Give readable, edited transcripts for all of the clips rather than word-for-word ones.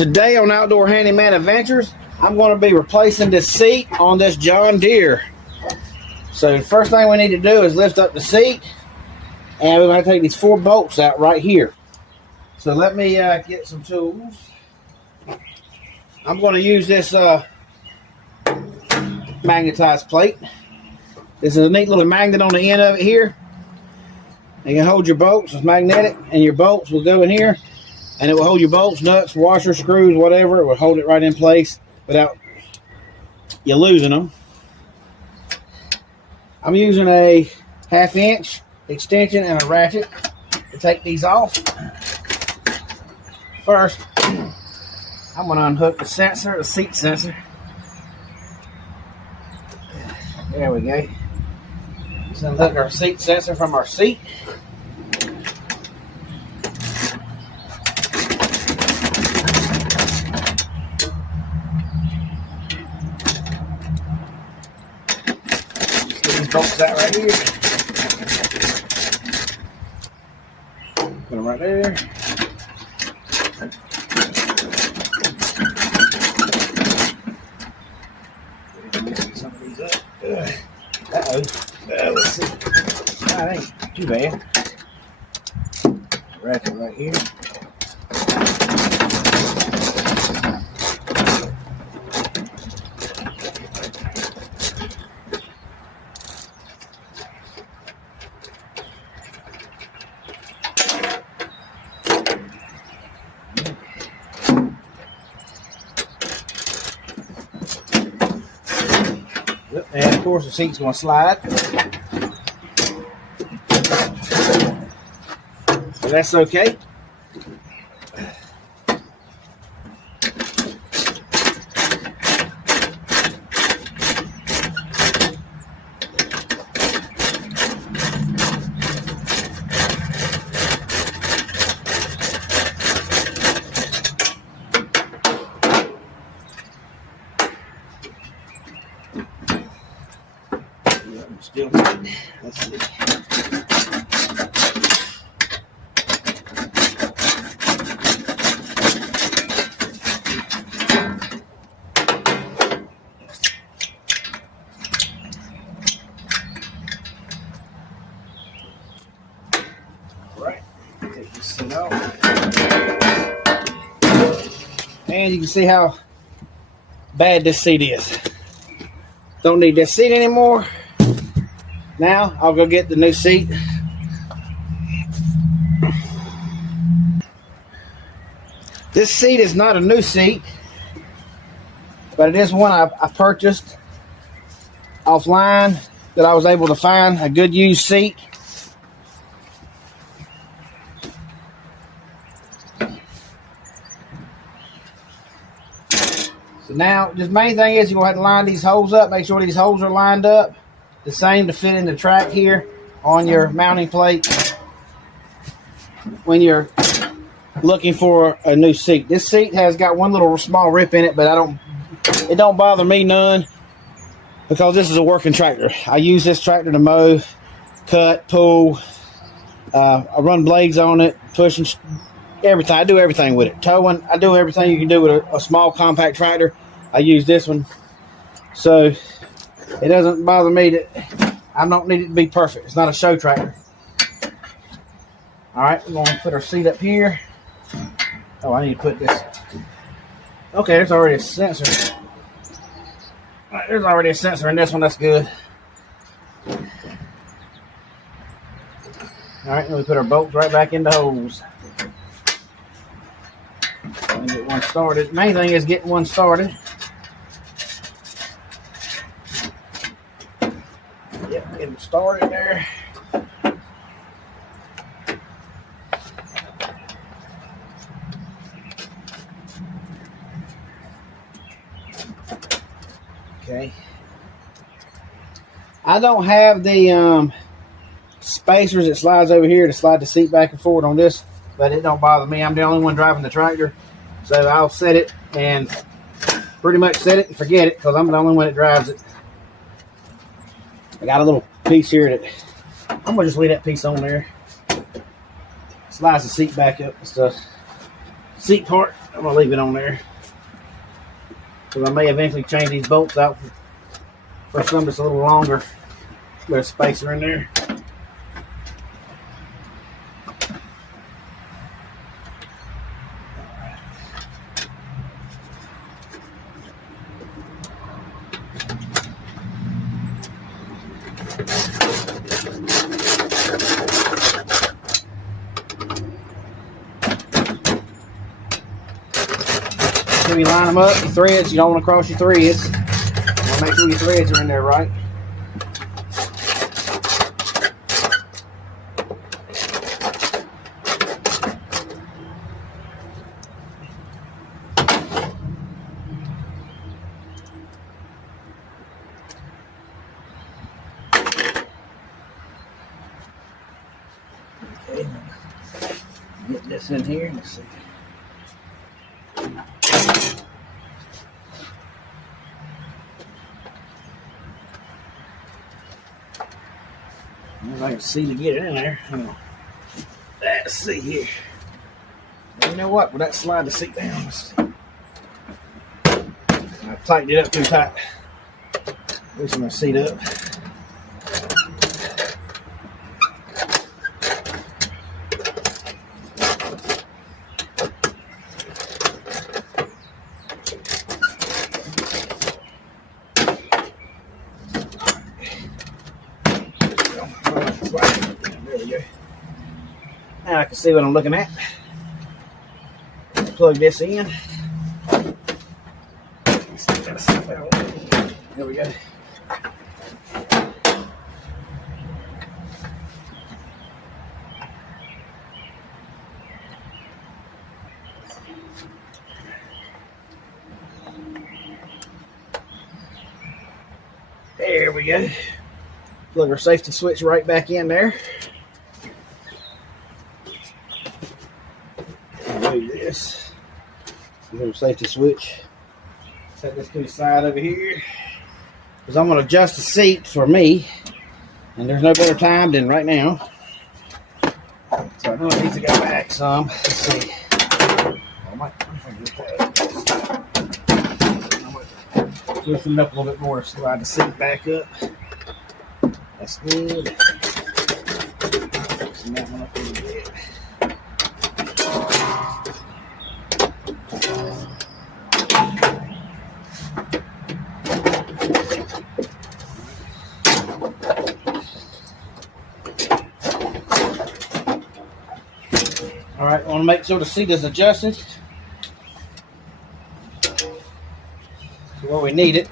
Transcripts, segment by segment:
Today on Outdoor Handyman-Adventures, I'm going to be replacing this seat on this John Deere. So the first thing we need to do is lift up the seat, and we're going to take these 4 bolts out right here. So let me get some tools. I'm going to use this magnetized plate. This is a neat little magnet on the end of it here. You can hold your bolts, it's magnetic, and your bolts will go in here, and it will hold your bolts, nuts, washers, screws, whatever. It will hold it right in place without you losing them. I'm using a 1/2 inch extension and a ratchet to take these off. First, I'm going to unhook the sensor, the seat sensor. There we go. Just unhook our seat sensor from our seat. Just get these bolts out right here. Put them right there. Some of these up. Uh-oh. Let's see. That ain't too bad. Ratchet right here. And of course the seat's going to slide. So that's okay. Still, let's see. All right, take this seat off, and you can see how bad this seat is. Don't need this seat anymore. Now, I'll go get the new seat. This seat is not a new seat, but it is one I purchased offline that I was able to find a good used seat. So now, the main thing is you're going to have to line these holes up, make sure these holes are lined up the same to fit in the track here on your mounting plate when you're looking for a new seat. This seat has got one little small rip in it, but it don't bother me none because this is a working tractor. I use this tractor to mow, cut, pull. I run blades on it, pushing everything. I do everything with it. Towing, I do everything you can do with a small compact tractor. I use this one. So it doesn't bother me that I don't need it to be perfect. It's not a show tractor. All right, we're going to put our seat up here. Oh, I need to put this. Okay, there's already a sensor. All right, there's already a sensor in this one. That's good. All right, then we put our bolts right back in the holes. Get one started. Main thing is getting one started. Yep, get them started there. Okay. I don't have the spacers that slides over here to slide the seat back and forward on this, but it don't bother me. I'm the only one driving the tractor, so I'll set it and pretty much set it and forget it because I'm the only one that drives it. I got a little piece here that I'm gonna just leave that piece on there. Slides the seat back up. It's the seat part. I'm gonna leave it on there because I may eventually change these bolts out for some that's a little longer. There's a spacer in there. When you line them up, your threads, you don't want to cross your threads. You want to make sure your threads are in there right. Okay, get this in here. Let's see. I can see to get it in there. Let's see here. You know what? Will that slide the seat down? Let's see. I tightened it up too tight. Loosen my seat up. Now I can see what I'm looking at. Plug this in. There we go. There we go. Plug our safety switch right back in there. Move this. Little safety switch. Set this to the side over here. Because I'm going to adjust the seat for me. And there's no better time than right now. So I know it needs to go back some. Let's see. Loosen it up a little bit more. Slide the seat back up. That's good. Loosen that one up a little bit. All right, I want to make sure the seat is adjusted to where we need it.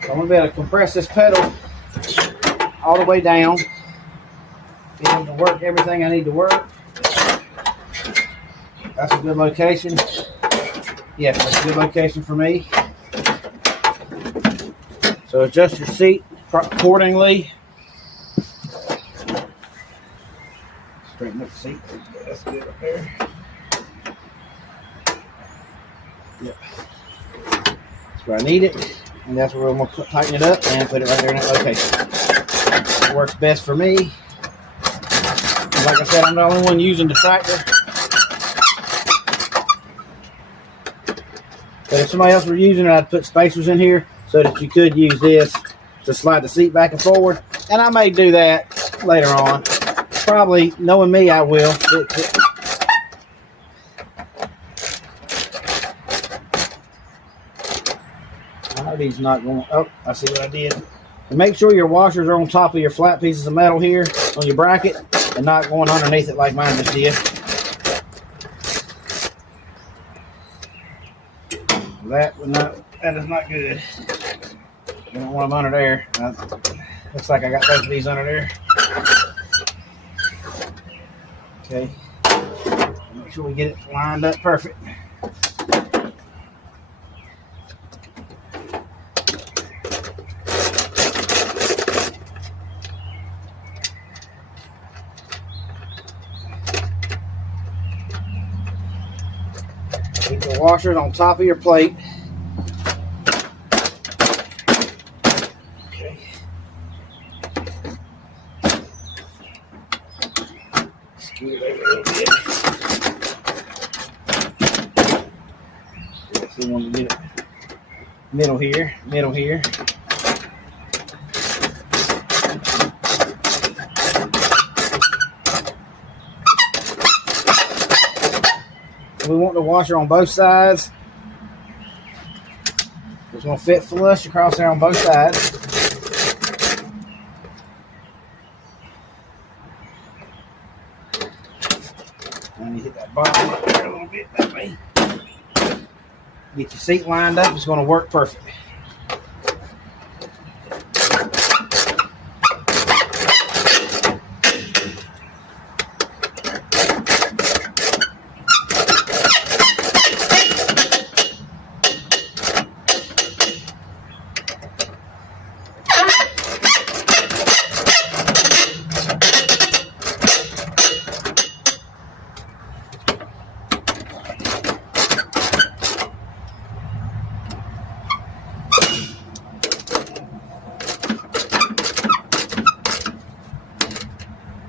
So I'm going to be able to compress this pedal all the way down, be able to work everything I need to work. That's a good location. Yeah, that's a good location for me. So adjust your seat accordingly. Straighten up the seat. That's good up there. Yep. That's where I need it. And that's where I'm going to tighten it up and put it right there in that location. It works best for me. And like I said, I'm the only one using the tractor. But if somebody else were using it, I'd put spacers in here so that you could use this to slide the seat back and forward. And I may do that later on. Probably, knowing me, I will. I know these not going. Oh, I see what I did. And make sure your washers are on top of your flat pieces of metal here on your bracket and not going underneath it like mine just did. That is not good. You don't want them under there. Looks like I got both of these under there. Okay. Make sure we get it lined up perfect. Keep the washers on top of your plate. little bit. So we want to get it middle here, middle here. We want the washer on both sides. It's going to fit flush across there on both sides. And you hit that bottom up there a little bit that way. Get your seat lined up. It's going to work perfect.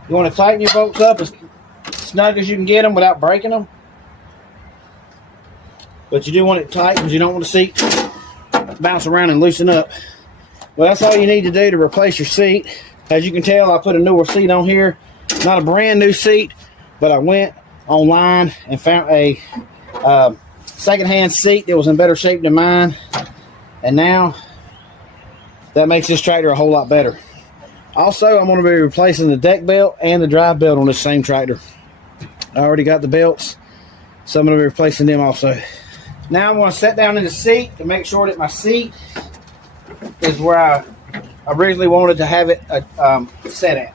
You want to tighten your bolts up as snug as you can get them without breaking them. But you do want it tight because you don't want the seat bounce around and loosen up. Well, that's all you need to do to replace your seat. As you can tell, I put a newer seat on here. Not a brand new seat, but I went online and found a secondhand seat that was in better shape than mine. And now that makes this tractor a whole lot better. Also, I'm going to be replacing the deck belt and the drive belt on this same tractor. I already got the belts, so I'm going to be replacing them also. Now I'm going to sit down in the seat to make sure that my seat is where I originally wanted to have it set at.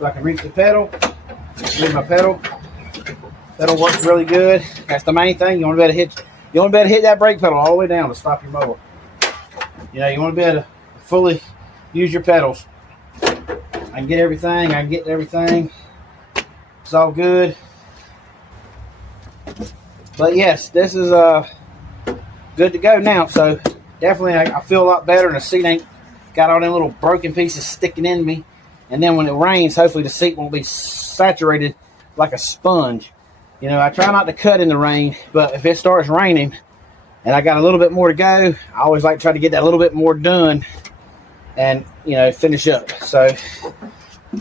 So I can reach the pedal, leave my pedal. Pedal works really good. That's the main thing. You want to be able to hit that brake pedal all the way down to stop your mower. You know, you want to be able to fully use your pedals. I can get everything. I can get everything. It's all good. But yes, this is good to go now. So definitely I feel a lot better, and the seat ain't got all them little broken pieces sticking in me. And then when it rains, hopefully the seat won't be saturated like a sponge. You know, I try not to cut in the rain, but if it starts raining and I got a little bit more to go, I always like to try to get that little bit more done and, you know, finish up. So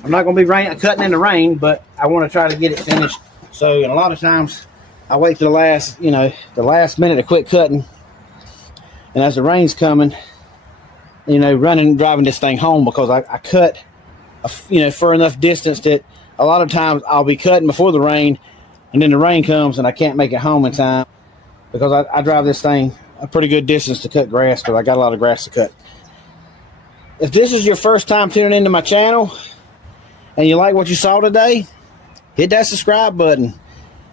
I'm not going to be cutting in the rain, but I want to try to get it finished. So, and a lot of times I wait to the last minute to quit cutting. And as the rain's coming, you know, driving this thing home, because I cut, you know, for enough distance that a lot of times I'll be cutting before the rain, and then the rain comes and I can't make it home in time, because I drive this thing a pretty good distance to cut grass, because I got a lot of grass to cut. If this is your first time tuning into my channel and you like what you saw today, hit that subscribe button.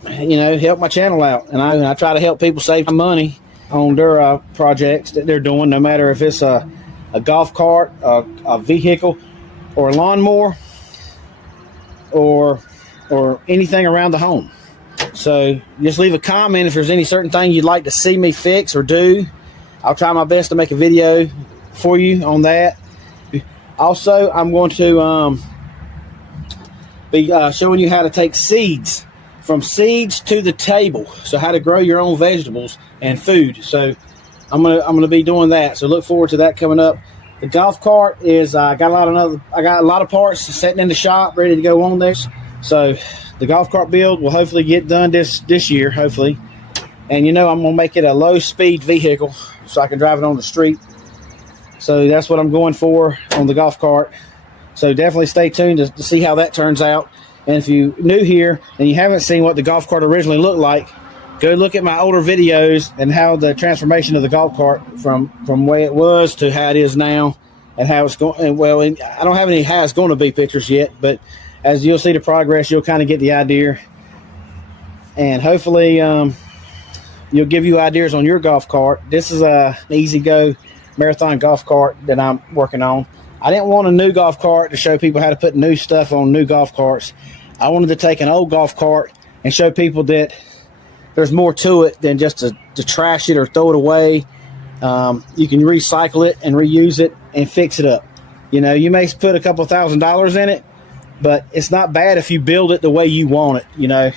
You know, help my channel out. And I try to help people save money on their projects that they're doing, no matter if it's a golf cart, a vehicle, or a lawnmower, or anything around the home. So just leave a comment if there's any certain thing you'd like to see me fix or do. I'll try my best to make a video for you on that. Also, I'm going to be showing you how to take seeds from seeds to the table. So how to grow your own vegetables and food. So I'm gonna be doing that. So look forward to that coming up. The golf cart is I got a lot of parts sitting in the shop ready to go on this. So the golf cart build will hopefully get done this year, hopefully. And you know, I'm gonna make it a low speed vehicle so I can drive it on the street. So that's what I'm going for on the golf cart. So definitely stay tuned to see how that turns out. And if you're new here and you haven't seen what the golf cart originally looked like, go look at my older videos and how the transformation of the golf cart from the way it was to how it is now, and how it's going. Well, I don't have any how it's going to be pictures yet, but as you'll see the progress, you'll kind of get the idea. And hopefully you'll give you ideas on your golf cart. This is an easy go marathon golf cart that I'm working on. I didn't want a new golf cart to show people how to put new stuff on new golf carts. I wanted to take an old golf cart and show people that there's more to it than just to trash it or throw it away. You can recycle it and reuse it and fix it up. You know, you may put a couple $1,000s in it, but it's not bad if you build it the way you want it, you know,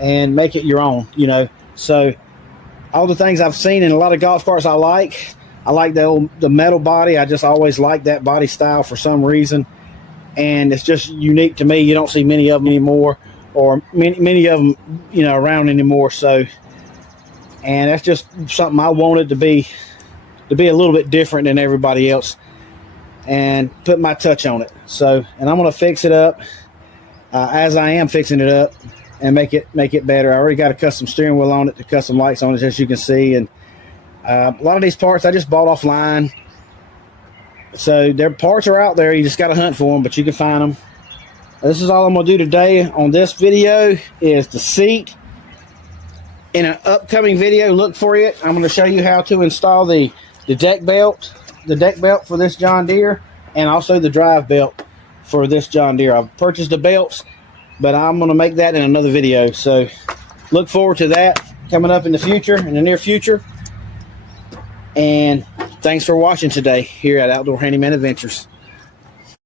and make it your own, you know. So all the things I've seen in a lot of golf carts I like the metal body. I just always liked that body style for some reason, and it's just unique to me. You don't see many of them anymore, or many of them, you know, around anymore. So, and that's just something I wanted to be a little bit different than everybody else, and put my touch on it. So, and I'm going to fix it up as I am fixing it up, and make it better. I already got a custom steering wheel on it, the custom lights on it, as you can see, and a lot of these parts I just bought offline. So their parts are out there. You just got to hunt for them, but you can find them. This is all I'm going to do today on this video, is the seat. In an upcoming video, look for it. I'm going to show you how to install the deck belt for this John Deere, and also the drive belt for this John Deere. I've purchased the belts, but I'm going to make that in another video. So look forward to that coming up in the near future. And thanks for watching today here at Outdoor Handyman Adventures.